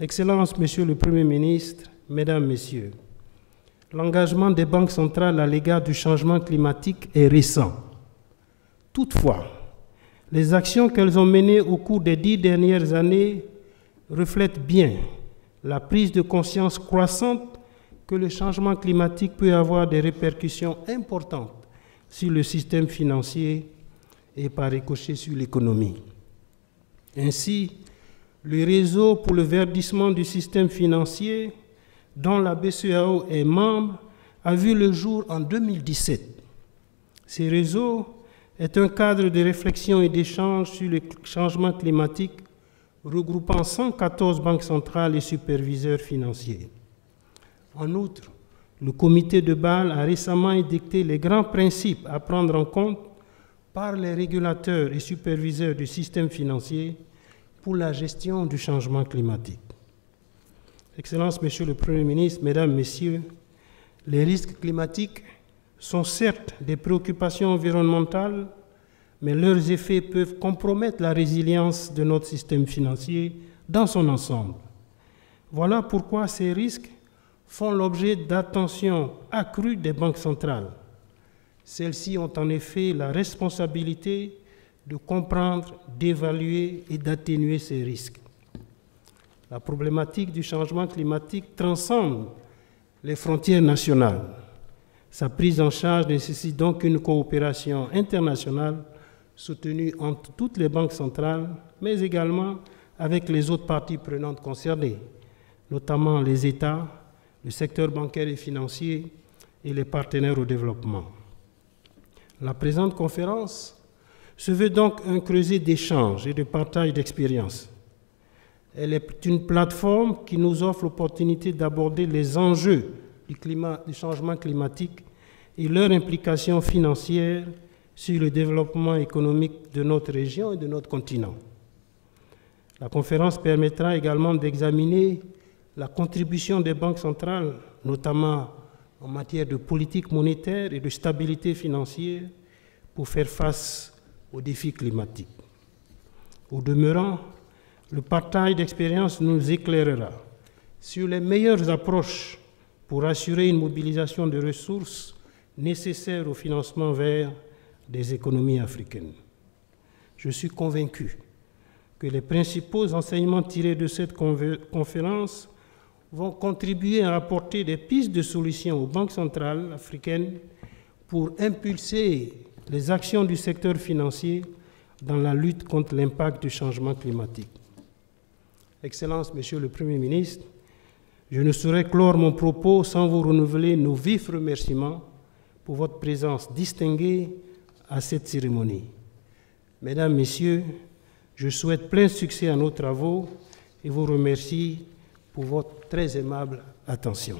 Excellences, Monsieur le Premier ministre, Mesdames, Messieurs, l'engagement des banques centrales à l'égard du changement climatique est récent. Toutefois, les actions qu'elles ont menées au cours des 10 dernières années reflètent bien la prise de conscience croissante que le changement climatique peut avoir des répercussions importantes sur le système financier et par ricochet sur l'économie. Ainsi, le réseau pour le verdissement du système financier, dont la BCEAO est membre, a vu le jour en 2017. Ce réseau est un cadre de réflexion et d'échange sur le changement climatique regroupant 114 banques centrales et superviseurs financiers. En outre, le comité de Bâle a récemment édicté les grands principes à prendre en compte par les régulateurs et superviseurs du système financier pour la gestion du changement climatique. Excellences, Monsieur le Premier ministre, Mesdames, Messieurs, les risques climatiques sont certes des préoccupations environnementales, mais leurs effets peuvent compromettre la résilience de notre système financier dans son ensemble. Voilà pourquoi ces risques font l'objet d'attention accrue des banques centrales. Celles-ci ont en effet la responsabilité de comprendre, d'évaluer et d'atténuer ces risques. La problématique du changement climatique transcende les frontières nationales. Sa prise en charge nécessite donc une coopération internationale soutenue entre toutes les banques centrales, mais également avec les autres parties prenantes concernées, notamment les États, le secteur bancaire et financier et les partenaires au développement. La présente conférence se veut donc un creuset d'échange et de partage d'expériences. Elle est une plateforme qui nous offre l'opportunité d'aborder les enjeux du changement climatique et leurs implications financières sur le développement économique de notre région et de notre continent. La conférence permettra également d'examiner la contribution des banques centrales, notamment en matière de politique monétaire et de stabilité financière, pour faire face aux défis climatiques. Au demeurant, le partage d'expériences nous éclairera sur les meilleures approches pour assurer une mobilisation de ressources nécessaires au financement vert des économies africaines. Je suis convaincu que les principaux enseignements tirés de cette conférence vont contribuer à apporter des pistes de solutions aux banques centrales africaines pour impulser les actions du secteur financier dans la lutte contre l'impact du changement climatique. Excellences, Monsieur le Premier ministre, je ne saurais clore mon propos sans vous renouveler nos vifs remerciements pour votre présence distinguée à cette cérémonie. Mesdames, Messieurs, je souhaite plein succès à nos travaux et vous remercie pour votre très aimable attention.